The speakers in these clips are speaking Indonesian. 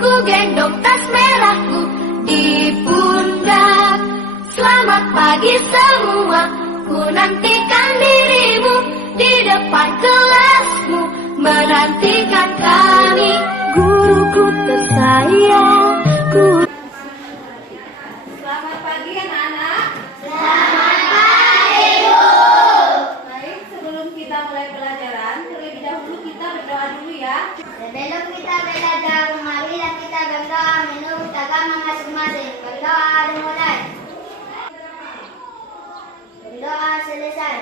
Ku gendong tas merahku di pundak. Selamat pagi semua, ku nantikan dirimu di depan kelasmu, menantikan kami, guruku tersayang. Selamat pagi anak-anak. Selamat pagi, Bu. Baik, sebelum kita mulai pelajaran, terlebih dahulu kita berdoa dulu ya. Sebelum kita belajar, marilah kita berdoa menurut agama masing-masing. Berdoa dimulai. Berdoa selesai.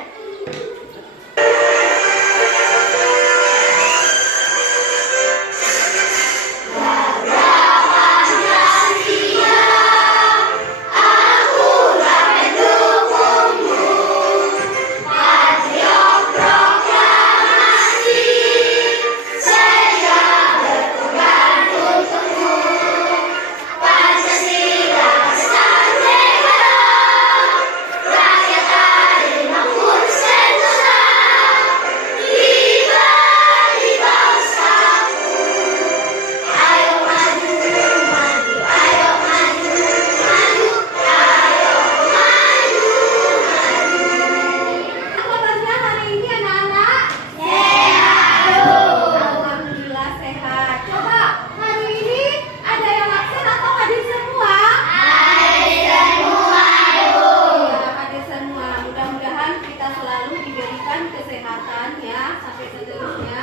Kesehatan ya sampai seterusnya.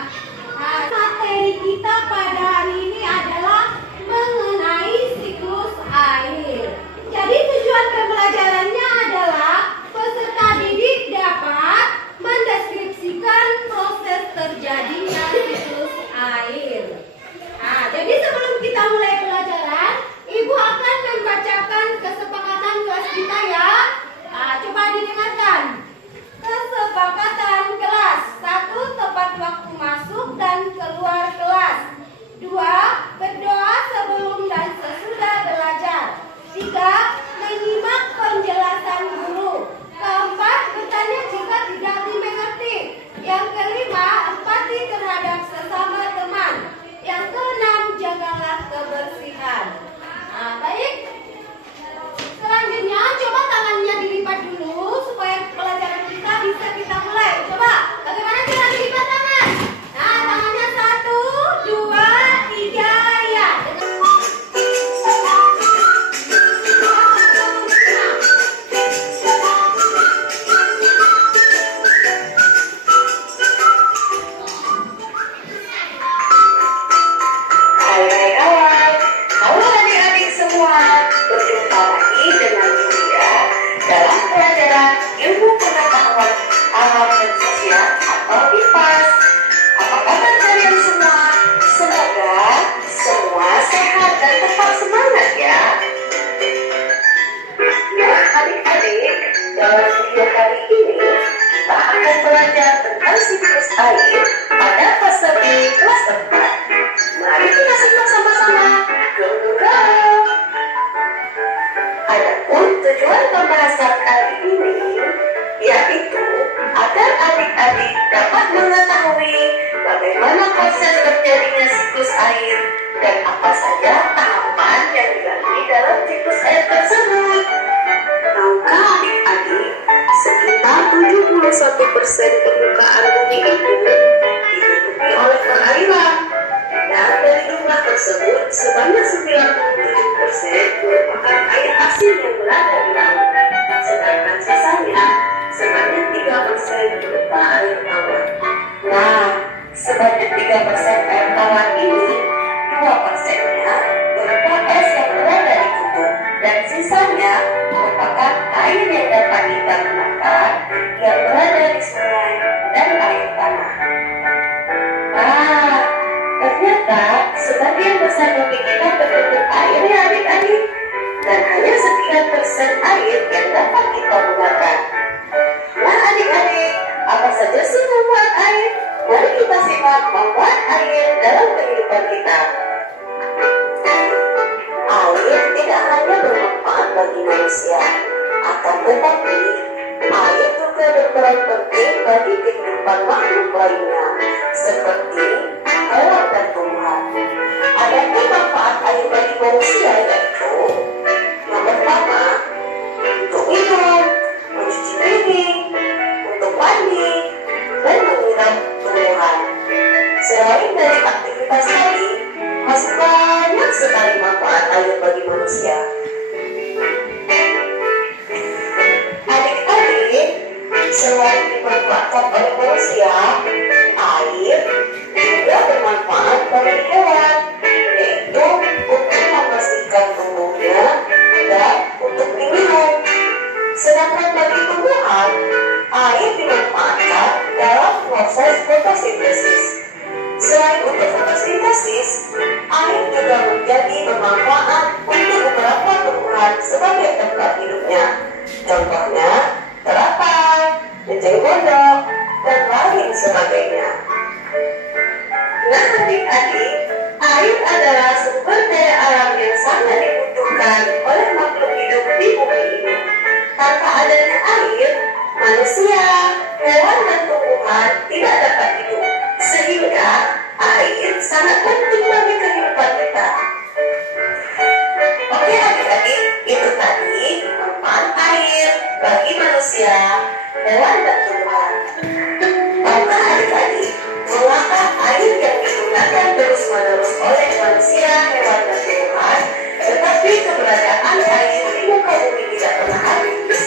Materi kita pada hari ini adalah mengenai siklus air. Jadi tujuan pembelajarannya adalah peserta didik dapat mendeskripsikan proses terjadinya siklus air. Jadi sebelum kita mulai pelajaran, Ibu akan membacakan kesepakatan kelas kita ya. Coba didengarkan. Kesepakatan kelas. 1. Tepat waktu masuk dan keluar kelas. 2. Berdoa sebelum dan sesudah belajar. 3. Menyimak penjelasan guru. 4. Bertanya jika tidak dimengerti. Yang kelima, empati terhadap sesama teman. Yang keenam, jagalah kebersihan. Baik. Selanjutnya, coba tangannya dilipat dulu supaya pelajaran kita bisa kita mulai. Coba, bagaimana cara dilipat tangan? Tangannya 1, 2, 3, ya. Halo adik-adik semua, berjumpa lagi dengan Yulia dalam pelajaran ilmu pengetahuan alam dan sosial atau IPAS. Apa kabar kalian semua? Semoga semua sehat dan tetap semangat ya. Nah adik-adik, dalam video kali ini kita akan belajar tentang siklus air pada fase B kelas 4. Mari kita simak sama-sama. Go, go, go! Adapun tujuan pembahasan kali ini yaitu agar adik-adik dapat mengetahui bagaimana proses terjadinya siklus air dan apa saja tahapan yang dilalui dalam siklus air tersebut. Tahukah adik-adik, sekitar 71% permukaan bumi itu ditutupi oleh perairan. Dan dari jumlah tersebut, sebanyak 97% merupakan air asin yang berada di laut. Sedangkan sisanya, sebanyak 3% berupa air tawar. Nah, sebanyak 3% air tawar ini, 2%-nya berupa es yang berada di kutub. Dan sisanya merupakan air yang dapat kita gunakan yang berada di sungai dan air tanah. Ternyata sebagian besar bumi kita berbentuk air ya adik-adik, dan hanya sekian persen air yang dapat kita gunakan. Nah adik-adik, apa saja sih manfaat air? Mari kita simak manfaat air dalam kehidupan kita. Air tidak hanya bermanfaat bagi manusia, akan tetapi air juga berperan penting bagi kehidupan makhluk lainnya, seperti hewan dan tumbuhan. Adapun manfaat air bagi manusia. Adik-adik, selain dimanfaatkan oleh manusia, air juga bermanfaat bagi hewan, yaitu untuk membersihkan tubuhnya dan untuk diminum. Sedangkan bagi tumbuhan, air dimanfaatkan dalam proses fotosintesis. Selain untuk fotosintesis, air juga menjadi bermanfaat untuk beberapa tumbuhan sebagai tempat hidupnya. Contohnya, teratai, eceng gondok, dan lain sebagainya. Nah, adik-adik, air adalah sumber daya alam yang sangat dibutuhkan oleh makhluk hidup di bumi ini. Tanpa adanya air, manusia, hewan, dan tumbuhan tidak dapat hidup. Sehingga air sangat penting bagi kehidupan kita. Oke adik-adik, itu tadi manfaat air bagi manusia, hewan, dan tumbuhan. Tahukah adik-adik, mengapa air yang digunakan terus-menerus oleh manusia, hewan, dan tumbuhan, tetapi keberadaan air di muka bumi tidak pernah habis?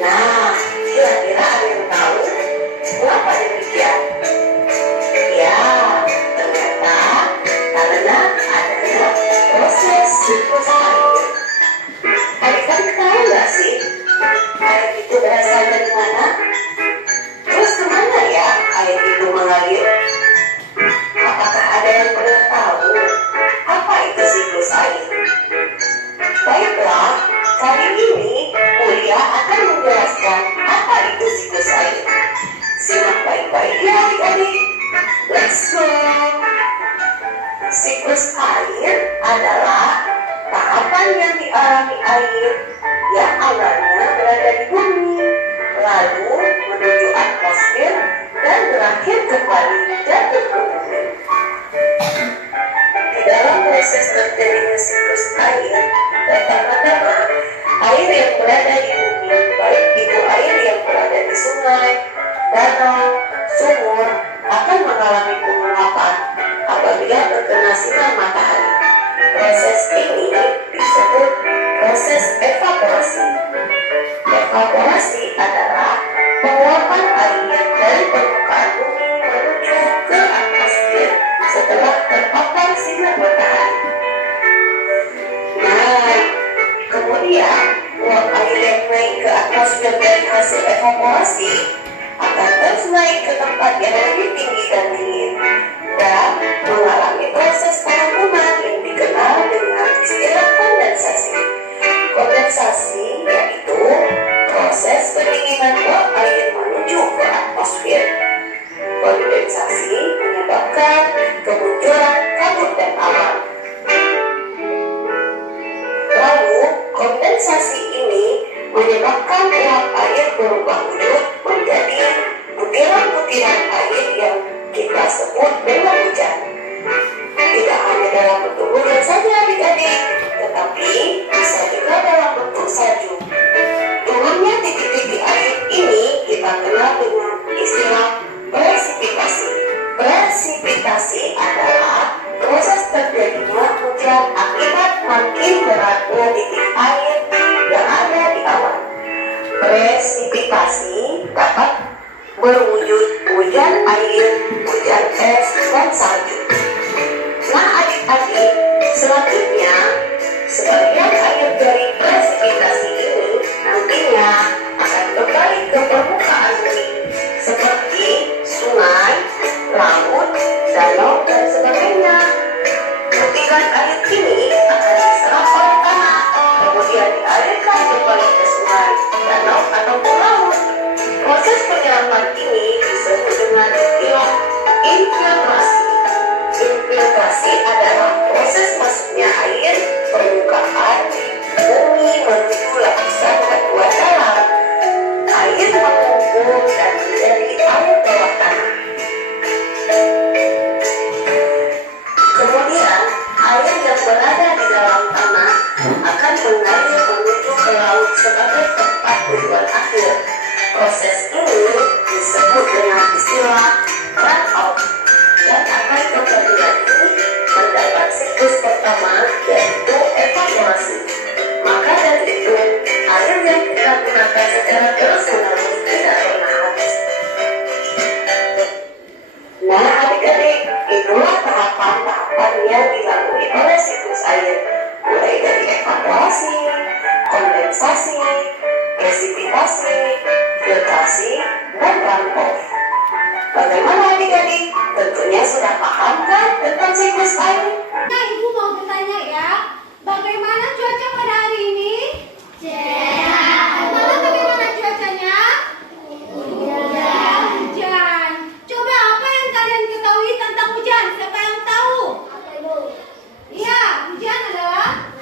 Nah, kira-kira ada yang tahu mengapa demikian? Ya, ternyata karena adanya proses siklus air. Adik-adik tahu nggak sih, air itu berasal dari mana? Terus kemana ya air itu mengalir? Apakah ada yang pernah tahu apa itu siklus air? Baiklah, kali ini Mulia akan menjelaskan apa itu siklus air. Simak baik-baik ya adik-adik. Let's go! Siklus air adalah tahapan yang dialami air yang awalnya berada di bumi, lalu menuju atmosfer dan berakhir kembali jatuh ke bumi. Di dalam proses terjadinya siklus air, pertama-tama air yang berada di bumi, baik itu air yang berada di sungai, danau, sumur, akan mengalami penguapan apabila terkena sinar matahari. Proses ini disebut proses evaporasi. Evaporasi adalah penguapan air dari permukaan bumi menuju ke atmosfer setelah terpapar sinar matahari. Nah, kemudian uap air yang naik ke atmosfer dari hasil evaporasi akan terus naik ke tempat yang lebih tinggi dan dingin dan mengalami proses pengambunan yang dikenal dengan istilah kondensasi. Kondensasi yaitu proses pendinginan uap air menuju ke atmosfer. Kondensasi menyebabkan kemunculan kabut dan awan. Lalu, kondensasi ini menyebabkan uap air berubah wujud menjadi butiran-butiran air yang kita sebut dengan hujan. Tidak hanya dalam bentuk hujan saja adik-adik, tetapi bisa juga dalam bentuk salju. Turunnya titik-titik air ini kita kenal dengan istilah presipitasi. Presipitasi adalah proses terjadinya hujan akibat makin beratnya titik air yang ada di awan. Presipitasi dapat berwujud hujan air, hujan es, dan salju. Nah adik-adik, selanjutnya sebagian air dari presipitasi ini nantinya akan kembali ke permukaan bumi seperti sungai, laut, danau, dan sebagainya. Butiran air ini akan diserap oleh tanah, kemudian dialirkan kembali ke sungai, danau, ataupun laut. Proses penyerapan ini disebut dengan istilah infiltrasi. Infiltrasi adalah proses masuknya air permukaan bumi menuju lapisan kedua dalam. Air mengumpul dan menjadi air bawah tanah. Kemudian air yang berada di dalam tanah akan mengalir menuju ke laut sebagai tempat tujuan akhir. Proses ini disebut dengan istilah runoff dan akan kembali lagi mendapat siklus pertama yaitu digunakan secara terus-menerus tidak pernah habis. Nah, adik-adik, itulah tahapan-tahapan yang dilalui oleh siklus air, mulai dari evaporasi, kondensasi, presipitasi, filtrasi, dan runoff. Bagaimana adik-adik? Tentunya sudah paham kan tentang siklus air? Nah, Ibu mau bertanya ya, bagaimana cuaca pada hari ini? Malam bagaimana cuacanya? Hujan. Coba apa yang kalian ketahui tentang hujan? Siapa yang tahu? Iya, hujan adalah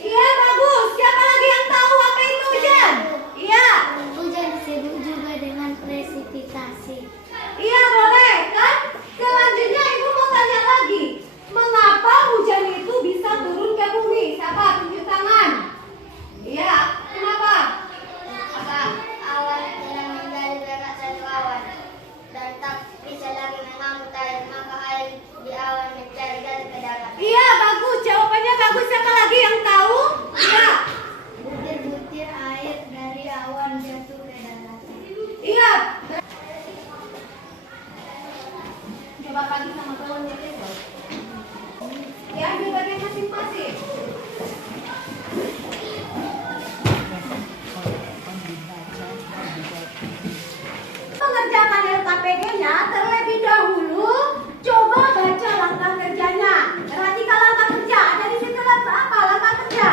iya, bagus. Siapa lagi yang tahu apa itu hujan? Iya. Hujan disebut juga dengan presipitasi. Iya, boleh kan? Selanjutnya Ibu mau tanya lagi. Mengapa hujan itu bisa turun ke bumi? Siapa tunjuk tangan? Iya, kenapa? Apa awan yang menjadi berat satu awan dan tak bisa lagi mengangkut air, maka air di awan mencari gas ke darat. Iya, bagus. Jawabannya bagus. Siapa lagi yang tahu? Iya. Butir-butir air dari awan jatuh ke darat. Iya. Coba pagi sama kawannya itu. Ya, ambil bagian masing-masing. Mengerjakan LKPD-nya terlebih dahulu, coba baca langkah kerjanya. Perhatikan langkah kerja. Ada di situ apa langkah kerja?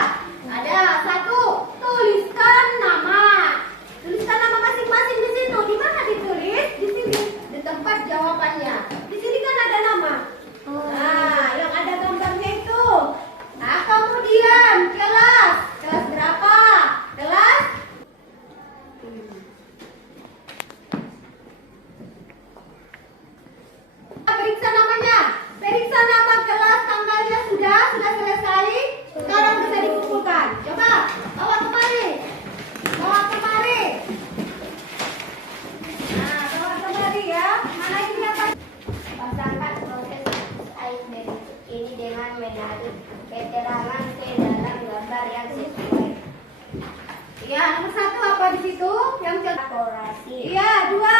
Ada satu, tuliskan nama. Tuliskan nama masing-masing di situ. Di mana ditulis? Di sini, di tempat jawabannya. Di sini kan ada nama. Nah, yang ada gambarnya itu. Nah, kemudian kelas berapa? Kelas periksa namanya. Periksa nama kelas, tanggalnya sudah selesai. Sekarang bisa dikumpulkan. Coba bawa kemari. Bawa kemari. Nah, bawa kemari ya. Mana ini apa? Pasangkan proses air bentuk ini dengan menarik keterangan ke dalam gambar yang sesuai. Iya, nomor satu apa di situ? Yang Evaporasi. Iya, dua.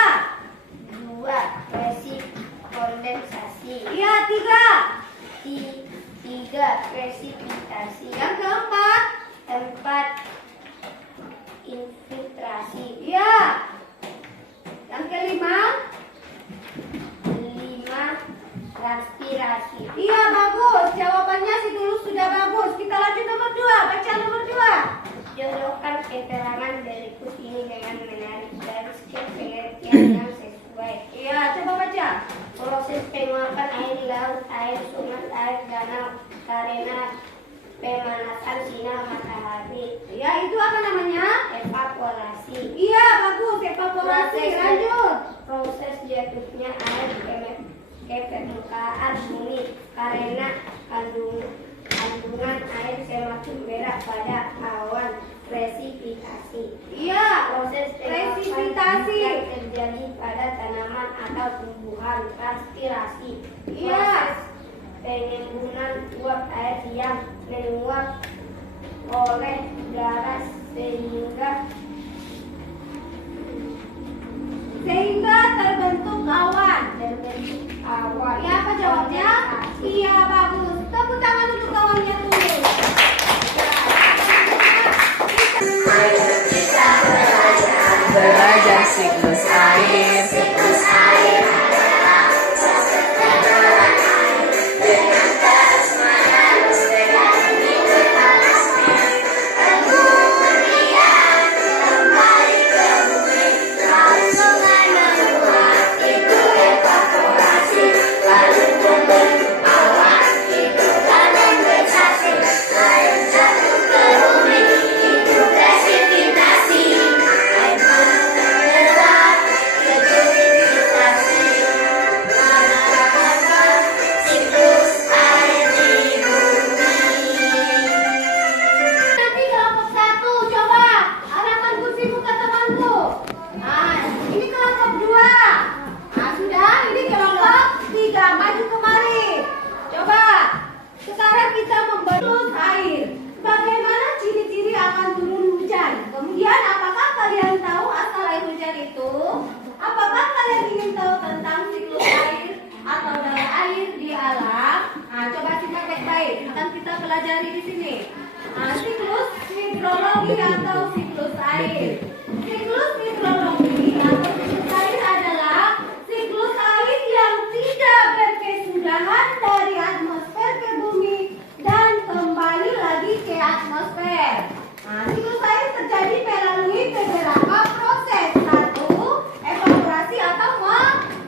2. Kondensasi. Iya, tiga. 3. Presipitasi. Yang keempat. 4. Infiltrasi. Iya. Yang kelima. 5. Transpirasi. Iya, bagus. Jawabannya si Tulus sudah bagus. Kita lanjut nomor dua. Baca nomor dua. Jodohkan keterangan berikut ini dengan menarik garis ke pengertian yang sesuai. Iya, coba baca. Proses penguapan air laut, air sungai, air danau karena pemanasan sinar matahari. Iya, itu apa namanya? Evaporasi. Iya, bagus. Evaporasi. Lanjut. Proses jatuhnya air ke permukaan bumi karena kandungan air semakin berat pada awan. Presipitasi. Iya, Proses presipitasi. yang terjadi pada tanaman atau tumbuhan. Transpirasi. Iya. Proses penyembuhan uap air yang menguap oleh darah sehingga terbentuk awan. awan. Iya, apa jawabnya? Iya, bagus. Tepuk tangan untuk kawannya Tulus. Belajar siklus air. pelajari di sini. Siklus hidrologi atau siklus air. Siklus hidrologi atau siklus air adalah siklus air yang tidak berkesudahan dari atmosfer ke bumi dan kembali lagi ke atmosfer. Siklus air terjadi melalui beberapa proses. Satu, evaporasi atau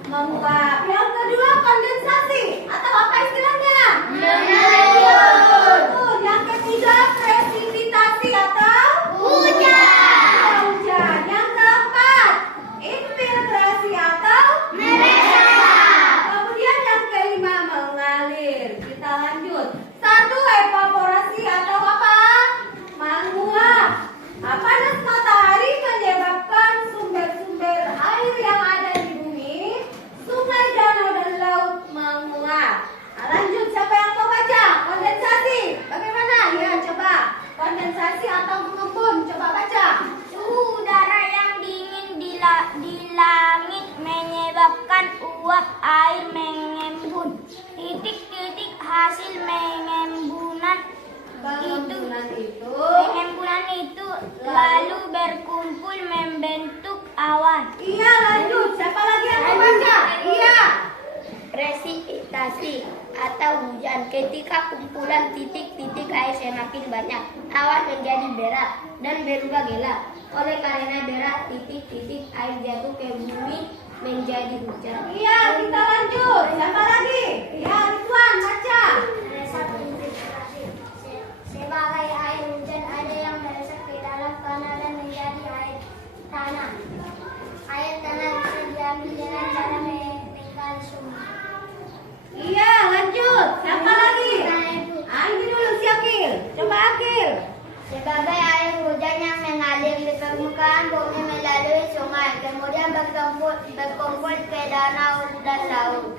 menguap. Yang kedua, kondensasi atau apa istilahnya? Yang ketiga, presipitasi atau hujan. Yang keempat, infiltrasi atau meresap. Kemudian yang kelima, mengalir. Kita lanjut. Satu, evaporasi atau apa? Menguap. Panas matahari menyebabkan sumber-sumber air yang ada di bumi, sungai, danau, dan laut menguap. Lanjut, siapa yang mau baca? Kondensasi. Bagaimana? Ya, coba. Kondensasi atau mengembun. Coba baca. Suhu udara yang dingin di langit menyebabkan uap air mengembun. Titik-titik hasil mengembunan itu lalu berkumpul membentuk awan. Iya, lanjut. Siapa lagi yang mau baca? Iya. Presipitasi atau hujan. Ketika kumpulan titik-titik air semakin banyak, awan menjadi berat dan berubah gelap. Oleh karena berat, titik-titik air jatuh ke bumi menjadi hujan. Iya, kita lanjut. Siapa lagi? Ya, Ridwan, baca. Sebagai air hujan ada yang meresap ke dalam tanah dan menjadi air tanah. Air tanah bisa diambil dengan cara mekanisme. Iya, lanjut. Siapa lagi? Ini dulu si Akil. Coba Akil. Sebagai air hujan yang mengalir di permukaan bumi melalui sungai, kemudian berkumpul ke danau dan laut.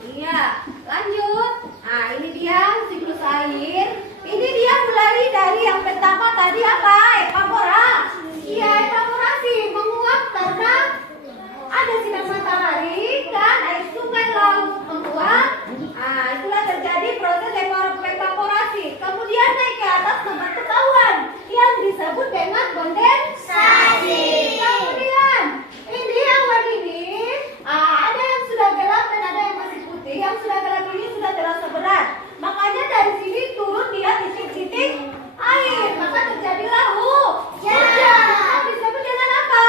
Iya, lanjut. Ini dia siklus air. Ini dia mulai dari yang pertama tadi apa? Evaporasi. Iya, evaporasi, menguap karena ada sinar matahari kan, air sungai, laut menguap. Itulah terjadi proses evaporasi. Kemudian naik ke atas membentuk awan yang disebut dengan kondensasi. Kemudian ini awan ini ada yang sudah gelap dan ada yang masih putih. Yang sudah gelap ini sudah terasa berat. Makanya dari sini turun dia titik-titik air. Maka terjadilah hujan. Disebut dengan apa?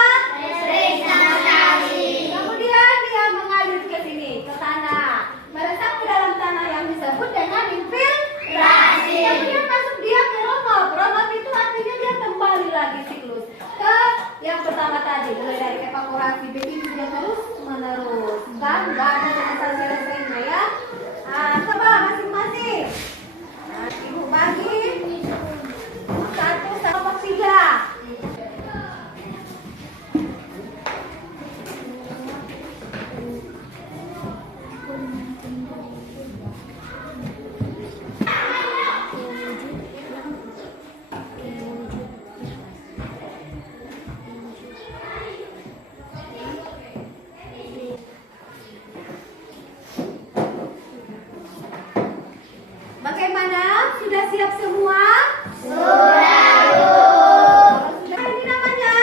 Kemudian dia mengalir ke sini, ke tanah, meresap ke dalam tanah yang disebut dengan infiltrasi. Kemudian masuk dia ke ronop. Ronop itu artinya dia kembali lagi siklus ke yang pertama tadi, mulai dari evaporasi, begitu dia terus menerus. Kan nggak ada selesai-selesainya ya. Coba masing-masing. Ibu bagi 1 sampai 3. Bagaimana? Sudah siap semua? Sudah, Bu. Ini namanya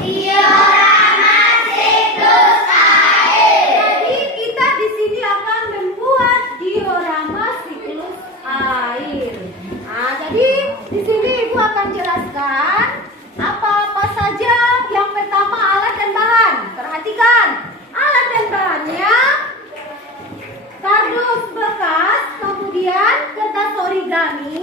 diorama siklus air. Jadi kita di sini akan membuat diorama siklus air. Jadi di sini Ibu akan jelaskan apa-apa saja. Yang pertama alat dan bahan. Perhatikan, alat dan bahannya kardus bekas, kemudian kertas origami,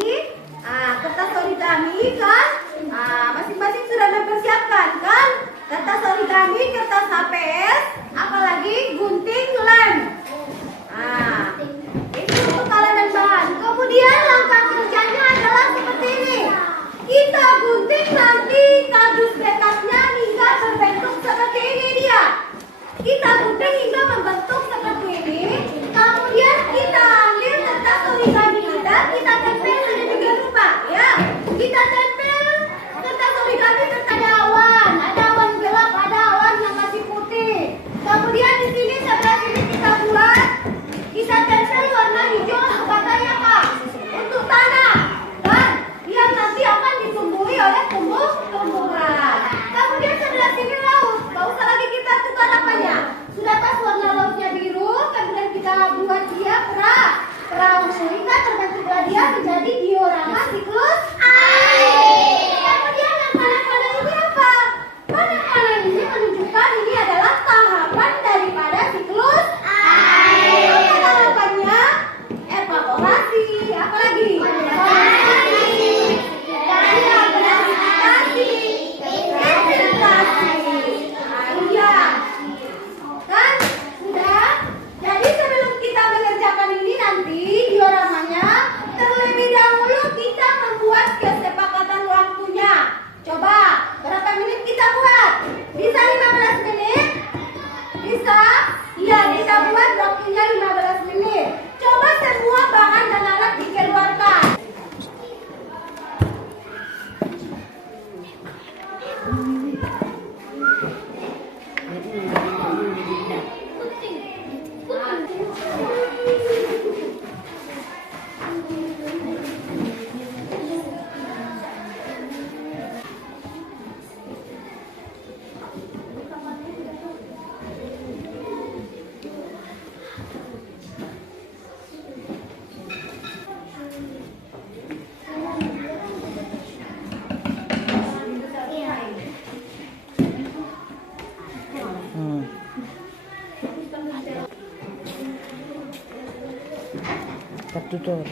tertutup.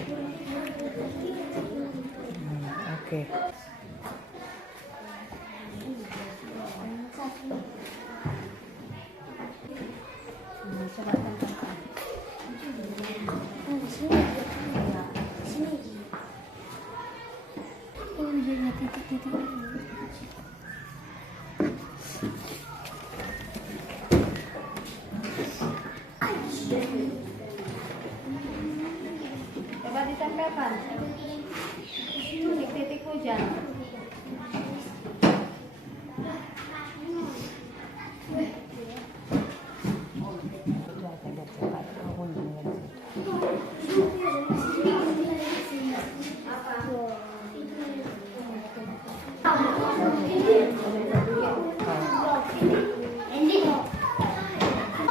Oke. Coba ditempelkan. Titik-titik hujan.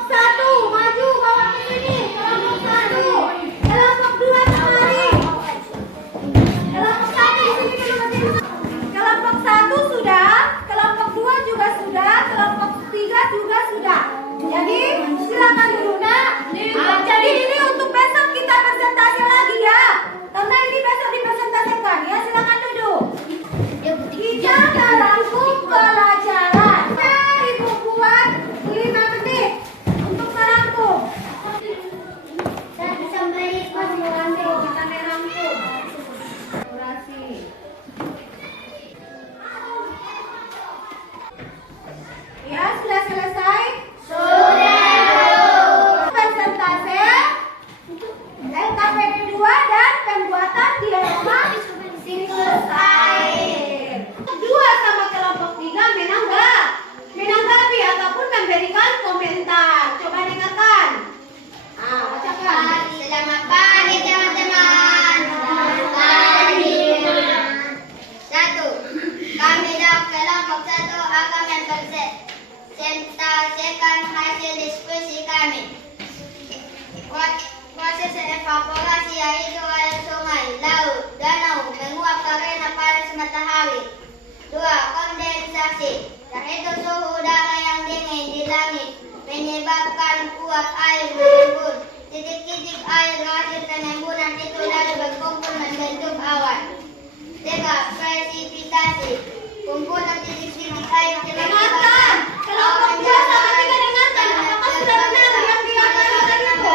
Satu, maju bawa ke sini. Kelompok satu. Kelompok dua kemari. Kelompok satu sini dulu. Kelompok satu sudah, kelompok dua juga sudah, kelompok tiga juga sudah. Jadi silakan dulu nak. Jadi ini untuk besok kita presentasi lagi ya. Karena ini besok dipresentasikan ya. Silakan duduk. Kita dalam pelajaran. Ibu buat 5 menit untuk merangkum. Saya bisa beri konsultasi. Kita merangkum. Durasi. Ya, sudah selesai? Sudah. Presentasi LKPD 2 dan pembuatan diorama siklus air. Dua sama kelompok 3 menanggapi ataupun memberikan komentar. Coba dengarkan. Bacakan. Selamat pagi teman-teman. Selamat pagi. 1. Kami dari kelompok 1 akan mempresentasikan hasil diskusi kami. Proses evaporasi yaitu air sungai, laut, danau menguap karena panas matahari. 2. Kondensasi yaitu suhu udara yang dingin di langit menyebabkan uap air mengembun. Titik-titik air hasil pengembunan itu lalu berkumpul membentuk awan. 3. Presipitasi kumpulan titik-titik air Dengarkan. Kelompok 2 sama 3 dengarkan. Apakah sudah benar yang dilakukan itu?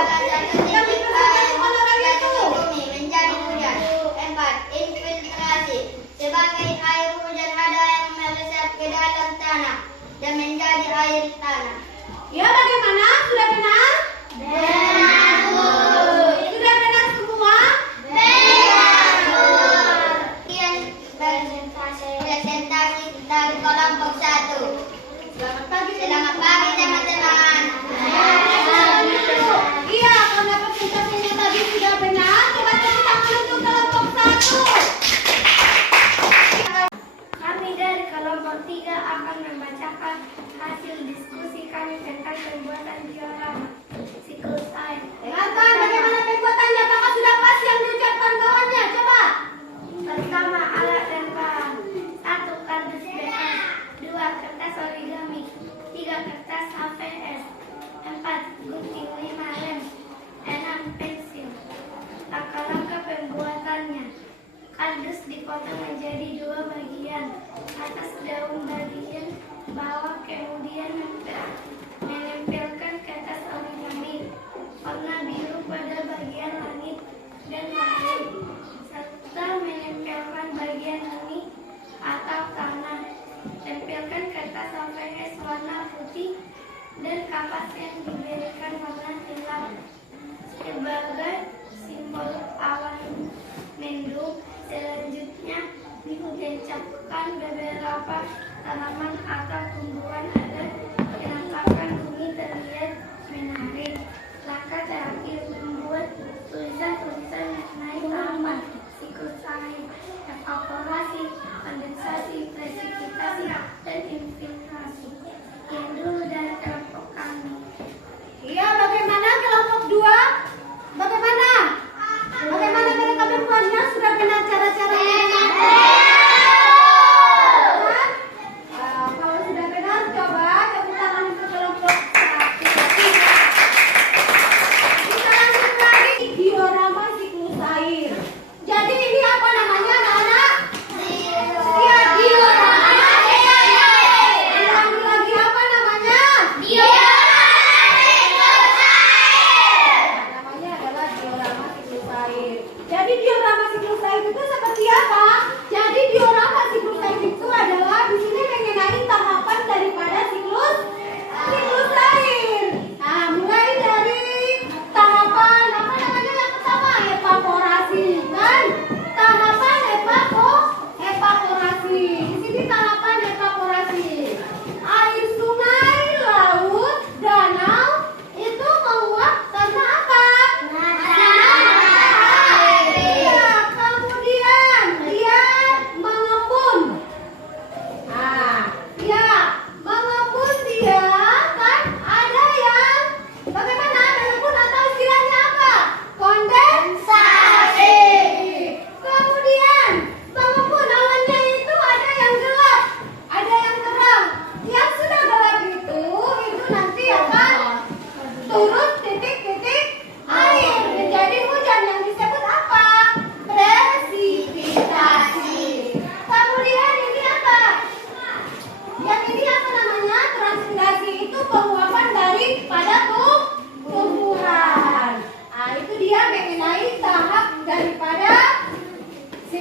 Yang dipresentasikan orang itu? bumi menjadi hujan. 4. Infiltrasi sebagai air hujan ada yang meresap ke dalam tanah dan menjadi air tanah. Ya, bagaimana? Sudah benar? Benar, Bu. Sudah benar semua? Sekian presentasi dari kelompok 1. Selamat pagi. Selamat pagi teman-teman. Iya, karena presentasinya tadi sudah benar, coba tepuk tangan untuk kelompok 1. Kami dari kelompok 3 akan membacakan hasil diskusi kami tentang pembuatan diorama siklus air. Dengarkan bagaimana pembuatannya, apakah sudah pas yang diucapkan kawannya? Coba. Pertama, alat dan bahan. 1. Kardus BS. 2. Kertas origami. 3. Kertas HVS. 4. Gunting 5 lem. 6. Pensil. Langkah-langkah pembuatannya. Kardus dipotong menjadi 2 bagian. Atas daun bagian bawah, kemudian menempelkan kertas origami warna biru pada bagian langit dan langit, serta menempelkan bagian langit atau tanah. Tempelkan kertas HVS warna putih dan kapas yang diberikan warna hitam sebagai simbol awan mendung. Selanjutnya diucapkan beberapa tanaman atau tumbuhan agar penampakan bumi terlihat menarik. Langkah terakhir membuat tulisan-tulisan mengenai tahapan siklus air, evaporasi, kondensasi, presipitasi, dan infiltrasi. Yang dulu dari kelompok kami. Iya, bagaimana kelompok 2? Bagaimana? Bagaimana mereka berbuatnya? Sudah benar cara-caranya? Kalau sudah benar, coba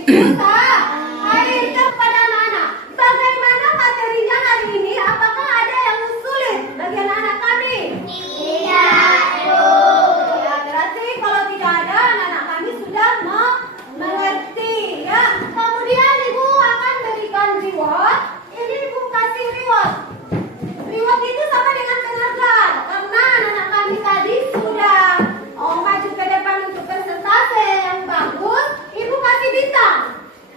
Air kepada anak-anak. Bagaimana materinya hari ini? Apakah ada yang sulit bagi anak-anak kami? Tidak, Bu. Ya, berarti kalau tidak ada, anak-anak kami sudah mengerti. Ya. Kemudian Ibu akan berikan reward. Ini Ibu kasih reward. Reward itu sama dengan penghargaan. Karena anak-anak kami tadi sudah maju ke depan untuk presentase yang bagus. Ibu kasih bintang.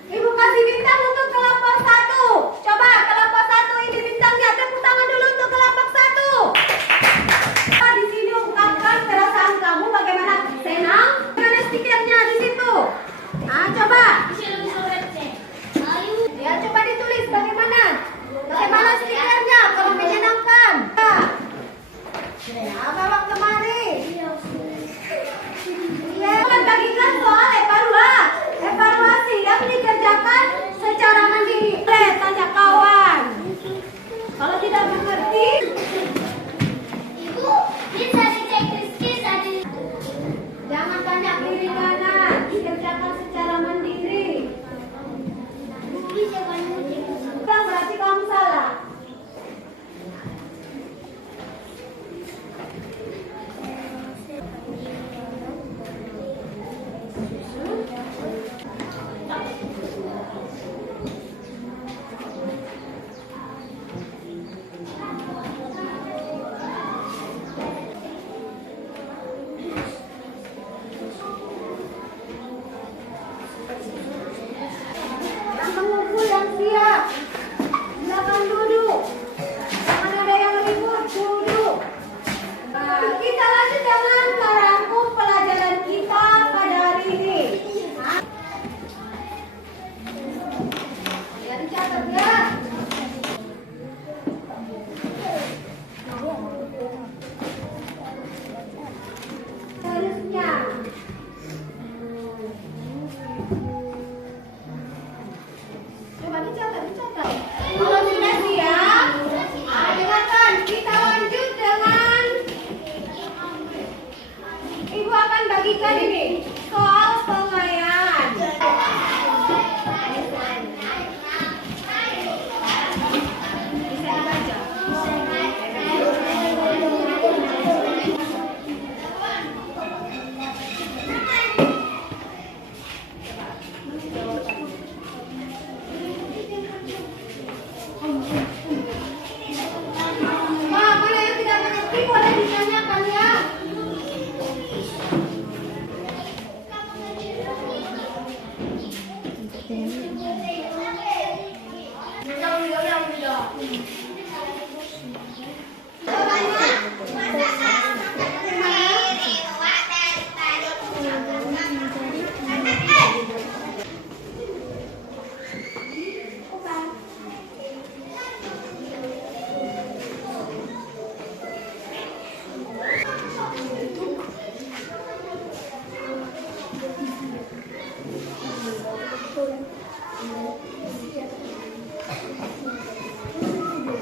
Ibu kasih bintang untuk kelompok 1. Coba kelompok 1 ini bintangnya. Tepuk tangan dulu untuk kelompok 1. Di sini ungkapkan perasaan kamu bagaimana senang. Mana stikernya di situ? Nah, coba. Ya, coba ditulis bagaimana. Bagaimana stikernya kalau menyenangkan. Ya, bawa kemari. Ya, akan bagikan soal evaluasi yang dikerjakan secara mandiri. Tanya kawan. Kalau tidak mengerti, Ibu, bisa dicek Rizky tadi. jangan tanya kiri kanan. Dikerjakan secara mandiri. Bukan berarti kamu salah. Yang mengumpul yang siap. Silakan duduk. Jangan ada yang ribut, duduk. Nah, kita lanjut dengan merangkum pelajaran kita pada hari ini. Nah, ya dicatat ya. Harusnya. Coba dicatat. Kalau sudah siap, dengarkan. Kita lanjut dengan Ibu akan bagikan ini soal pengayaan. Bisa dibaca. Mana yang tidak mengerti boleh ditanyakan ya.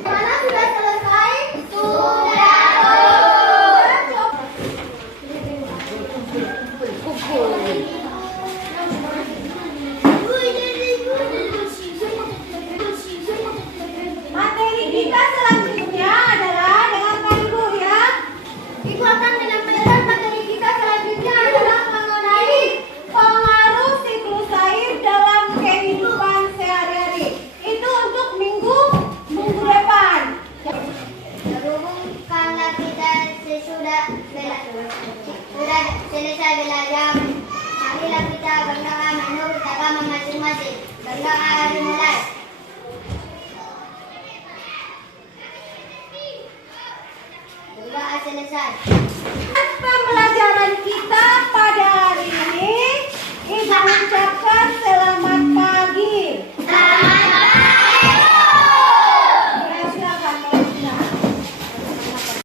Mana sudah selesai? Materi kita selanjutnya adalah dengarkan Ibu ya. Ibu akan menyampaikan materi kita selanjutnya adalah mengenai pengaruh siklus air dalam kehidupan sehari-hari. Itu untuk minggu depan. Berhubung karena kita sudah selesai belajar, marilah kita berdoa menurut agama masing-masing. Berdoa dimulai. Berdoa selesai.